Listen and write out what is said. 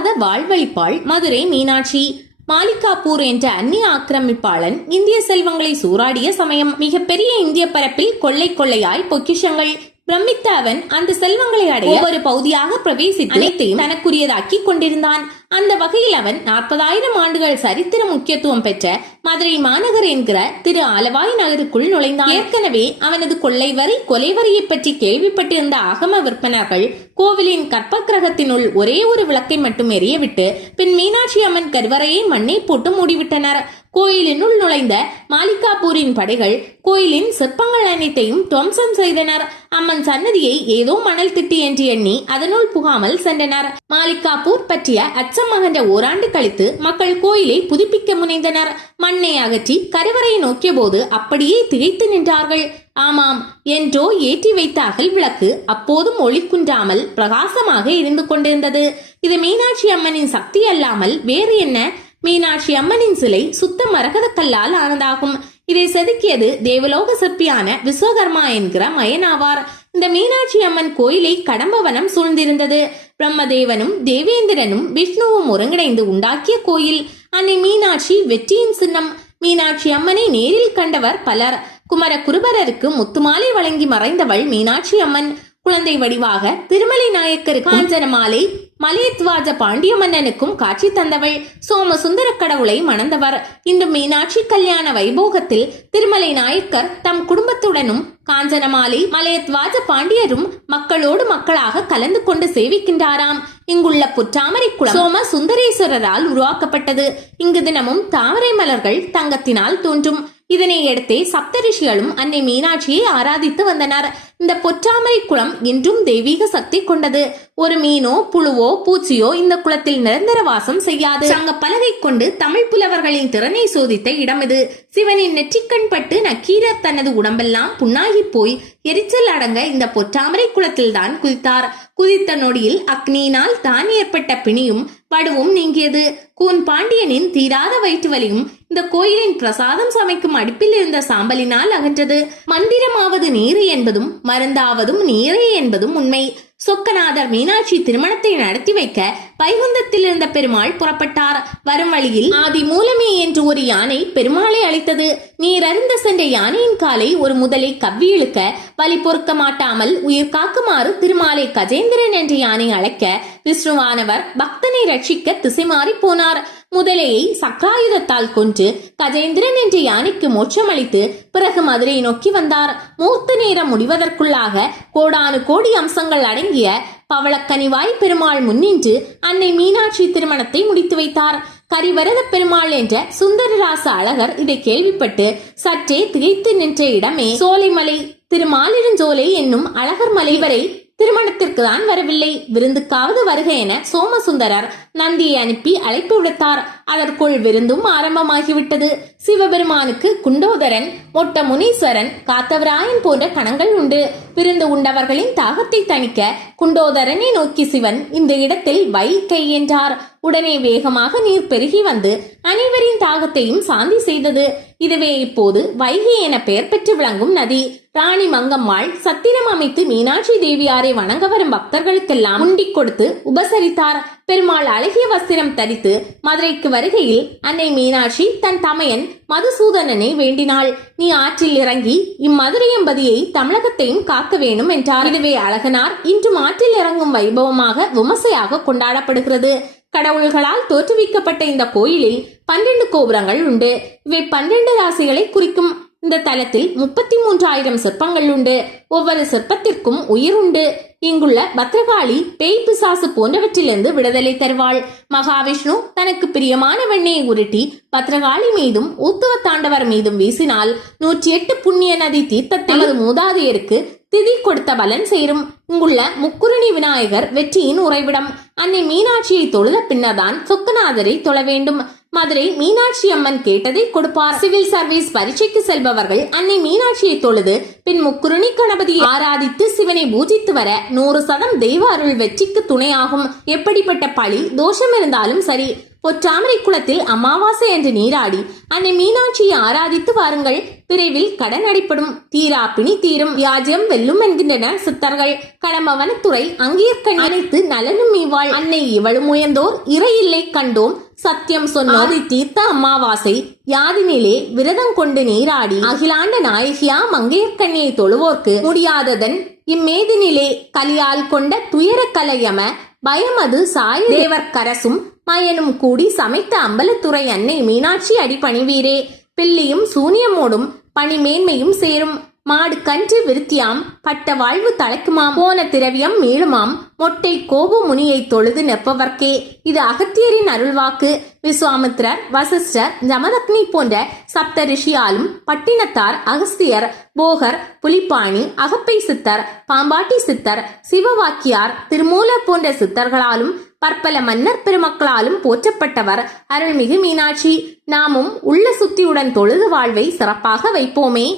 மாறாத வாழ்வழிப்பாள் மதுரை மீனாட்சி. மாலிகாப்பூர் என்ற அந்நிய ஆக்கிரமிப்பாளன் இந்திய செல்வங்களை சூறாடிய சமயம் மிகப்பெரிய இந்திய பரப்பில் கொள்ளை கொள்ளையாய் பொக்கிஷங்கள் பிரமித்த அவன் அந்த செல்வங்களை அடைய ஒவ்வொரு பகுதியாக பிரவேசித்து அனைத்தையும் தனக்குரியதாக்கி கொண்டிருந்தான். அந்த வகையில் அவன் 40,000 ஆண்டுகள் சரித்திர முக்கியத்துவம் பெற்ற மதுரை மாநகர் என்கிற திரு ஆலவாய் நகருக்குள் நுழைந்தான். ஏற்கனவே அவனது கொலைவரியை பற்றி கேள்விப்பட்டிருந்த ஆகம விற்பனர்கள் கோவிலின் கற்பக்கிரகத்தினுள் ஒரே ஒரு விளக்கை மட்டும் எரியவிட்டு பின் மீனாட்சி அம்மன் கருவறையை மண்ணை போட்டு மூடிவிட்டனர். கோயிலினுள் நுழைந்த மாலிகாப்பூரின் படைகள் கோயிலின் சிற்பங்கள் அனைத்தையும் துவம்சம் செய்தனர். அம்மன் சன்னதியை ஏதோ மணல் திட்டி என்று எண்ணி அதனுள் புகாமல் சென்றனர். மாலிகாப்பூர் பற்றிய அச்சம் அகன்ற ஓராண்டு கழித்து மக்கள் கோயிலை புதுப்பிக்க முனைந்தனர். மண்ணை அகற்றி கருவறையை நோக்கிய போது அப்படியே திகைத்து நின்றார்கள். ஆமாம், என்றோ ஏற்றி வைத்த அகல் விளக்கு அப்போதும் ஒளி குன்றாமல் பிரகாசமாக எரிந்து கொண்டிருந்தது. இது மீனாட்சி அம்மனின் சக்தி அல்லாமல் வேறு என்ன? மீனாட்சி அம்மனின் சிலை சுத்த மரகத கல்லால் ஆனதாகும். இதை செதுக்கியது தேவலோக சிற்பியான விஸ்வகர்மா என்கிற மயனாவார். இந்த மீனாட்சி அம்மன் கோயிலை கடம்பவனம் சூழ்ந்திருந்தது. பிரம்மதேவனும் தேவேந்திரனும் விஷ்ணுவும் ஒருங்கிணைந்து உண்டாக்கிய கோயில். அன்னை மீனாட்சி வெற்றியின் சின்னம். மீனாட்சி அம்மனை நேரில் கண்டவர் பலர். குமர குருபரருக்கு முத்துமாலை வழங்கி மறைந்தவள் மீனாட்சி அம்மன். குழந்தை வடிவாக திருமலை நாயக்கருக்கு காஞ்சனமாலை, மலையத்வாஜ பாண்டிய மன்னனுக்கும் காட்சி தந்தவள். சோமசுந்தர கடவுளை மணந்தவர். இன்று மீனாட்சி கல்யாண வைபோகத்தில் திருமலை நாயக்கர் தம் குடும்பத்துடனும் காஞ்சனமாலை, மலையத்வாஜ பாண்டியரும் மக்களோடு மக்களாக கலந்து கொண்டு சேவிக்கின்றாராம். இங்குள்ள புற்றாமரை குளம் சோம சுந்தரேஸ்வரரால் உருவாக்கப்பட்டது. இங்கு தினமும் தாமரை மலர்கள் தங்கத்தினால் தோன்றும். இதனை அடுத்தே சப்தரிஷிகளும் அன்னை மீனாட்சியை ஆராதித்து வந்தனர். இந்த பொற்றாமரை குளம் இன்றும் தெய்வீக சக்தி கொண்டது. ஒரு மீனோ புழுவோ பூச்சியோ இந்த குளத்தில் நிரந்தர வாசம் செய்யாது. சங்க பலகை கொண்டு தமிழ் புலவர்களின் திறனை சோதித்த இடம் இது. சிவனின் நெற்றிக்கண் பட்டு நக்கீரர் தனது உடம்பெல்லாம் புண்ணாகி போய் எரிச்சல் அடங்க இந்த பொற்றாமரை குளத்தில் தான் குதித்தார். குதித்த நொடியில் அக்னியினால் தான் ஏற்பட்ட பிணியும் படுவும் நீங்கியது. கூன் பாண்டியனின் தீராத வயிற்று வலியும் இந்த கோயிலின் பிரசாதம் சமைக்கும் அடுப்பில் இருந்த சாம்பலினால் அகன்றது. மந்திரமாவது நீரே என்பதும் மருந்தாவதும் நீரே என்பதும் உண்மை. சொக்கநாதர் மீனாட்சி திருமணத்தை நடத்தி வைக்க வைகுந்தத்தில் இருந்த பெருமாள் புறப்பட்டார். வரும் வழியில் ஆதி மூலமே என்று ஒரு யானை பெருமாளை அழைத்தது. நீர் அருந்த சென்ற யானையின் காலை ஒரு முதலை கவ்வி இழுக்க வலி பொறுக்க மாட்டாமல் உயிர் காக்குமாறு திருமாலை கஜேந்திரன் என்ற யானை அழைக்க விஷ்ணுவானவர் பக்தனை ரட்சிக்க திசை மாறி போனார். முதலையை சக்ராயுதத்தால் கொன்று கஜேந்திரன் என்ற யானைக்கு மோட்சம் அளித்து பிறகு மதுரை நோக்கி வந்தார். மூர்த்த நேரம் முடிவதற்குள்ளாக கோடானு கோடி அம்சங்கள் அடங்கிய பவளக்கனிவாய் பெருமாள் முன்னின்று அன்னை மீனாட்சி திருமணத்தை முடித்து வைத்தார். கரிவரத பெருமாள் என்ற சுந்தரராச அழகர் இதை கேள்விப்பட்டு சற்றே திகைத்து நின்ற இடமே சோலைமலை. திருமாலிருஞ்சோலை என்னும் அழகர் மலை வரை திருமணத்திற்கு தான் வரவில்லை, விருந்துக்காவது வருக என சோமசுந்தரர் நந்தியை அனுப்பி அழைப்பு விடுத்தார். அதற்குள் விருந்தும் ஆரம்பமாகிவிட்டது. சிவபெருமானுக்கு குண்டோதரன், மொட்ட முனீஸ்வரன், காத்தவராயன் போன்ற கணங்கள் உண்டு. விருந்து உண்டவர்களின் தாகத்தை தணிக்க குண்டோதரனை நோக்கி சிவன் இந்த இடத்தில் வைகை என்றார். உடனே வேகமாக நீர் பெருகி வந்து அனைவரின் தாகத்தையும் சாந்தி செய்தது. இதுவே இப்போது வைகை என பெயர் பெற்று விளங்கும் நதி. ராணி மங்கம்மாள் சத்திரம் அமைத்து மீனாட்சி தேவியாரை வணங்க வரும் பக்தர்களுக்கெல்லாம் உண்டி கொடுத்து உபசரித்தார். பெருமாள் அழகிய வஸ்திரம் தரித்து மதுரைக்கு வருகையில் அன்னை மீனாட்சி தன் தமையன் மதுசூதனனை வேண்டினாள். நீ ஆற்றில் இறங்கி இம்மதுரை எம்பதியை தமிழகத்தையும் காக்க வேண்டும் என்றார். இதுவே அழகனார் இன்றும் ஆற்றில் இறங்கும் வைபவமாக விமர்சையாக கொண்டாடப்படுகிறது. கடவுள்களால் தோற்றுவிக்கப்பட்ட இந்த கோயிலில் 12 கோபுரங்கள் உண்டு. இவை 12 ராசிகளை குறிக்கும். இந்த தலத்தில் 33,000 சிற்பங்கள் உண்டு. ஒவ்வொரு சிற்பத்திற்கும் உயிர் உண்டு. இங்குள்ள பத்ரகாளி பேய் பிசாசு போன்றவற்றிலிருந்து விடுதலை தருவாள். மகாவிஷ்ணு தனக்கு பிரியமான வெண்ணெயை உருட்டி பத்ரகாளி மீதும் ஊத்துவ தாண்டவர் மீதும் வீசினால் 108 புண்ணிய நதி தீர்த்தத்தில் மூதாதையருக்கு திதி கொடுத்த பலன் சேரும். இங்குள்ள முக்குருணி விநாயகர் வெற்றியின் உறைவிடம். அன்னை மீனாட்சியை தொழுத பின்னர்தான் சொக்கநாதரை தொழ வேண்டும். மதுரை மீனாட்சி அம்மன் கேட்டதை கொடுப்பார். சிவில் சர்வீஸ் பரீட்சைக்கு செல்பவர்கள் அன்னை மீனாட்சியை தொழுது பின் முக்குருணி கணபதியை ஆராதித்து சிவனை பூஜித்து வர 100% தெய்வ அருள் வெற்றிக்கு துணையாகும். எப்படிப்பட்ட பழி தோஷம் இருந்தாலும் சரி, பொற்றாமரை குளத்தில் அமாவாசை என்று நீராடி அன்னை மீனாட்சியை ஆராதித்து வாருங்கள். விரைவில் கடன் அடிப்படும், தீரா பிணி தீரும், வியாஜம் வெல்லும் என்கின்றனர் சித்தர்கள். கடம்பவனத்துறை அங்கீர்க்கணி அனைத்து நலனும் மீவாள் அன்னை இவளும் உயர்ந்தோர் இறை இல்லை கண்டோம் சத்தியம் சொன்னோர் தீர்த்த அமாவாசை யாதினிலே விரதம் கொண்டு நீராடி அகிலாண்ட நாயகியா மங்கையர்க்கண்ணியை தொழுவோர்க்கு முடியாததன் இம்மேதினிலே கலியால் கொண்ட துயர கலையம பயமது சாய தேவர் கரசும் மயனும் கூடி சமைத்த அம்பலத்துறை அன்னை மீனாட்சி அடிபணிவீரே. பில்லியும் சூனியமோடும் பணிமேன்மையும் சேரும், மாடு கன்று விருத்தியாம், பட்ட வாழ்வு தலைக்குமாம், போன திரவியம் மீளுமாம், மொட்டை கோபு முனியை தொழுது நிற்பவர்க்கே. இது அகத்தியரின் அருள்வாக்கு. விஸ்வாமித்ரர், வசிஷ்டர், ஜமதக்னி போன்ற சப்த ரிஷியாலும் பட்டினத்தார், அகஸ்தியர், போகர், புலிப்பாணி, அகப்பை சித்தர், பாம்பாட்டி சித்தர், சிவவாக்கியார், திருமூலர் போன்ற சித்தர்களாலும் பற்பல மன்னர் பெருமக்களாலும் போற்றப்பட்டவர் அருள்மிகு மீனாட்சி. நாமும் உள்ள சுத்தியுடன் தொழுது வாழ்வை சிறப்பாக வைப்போமே.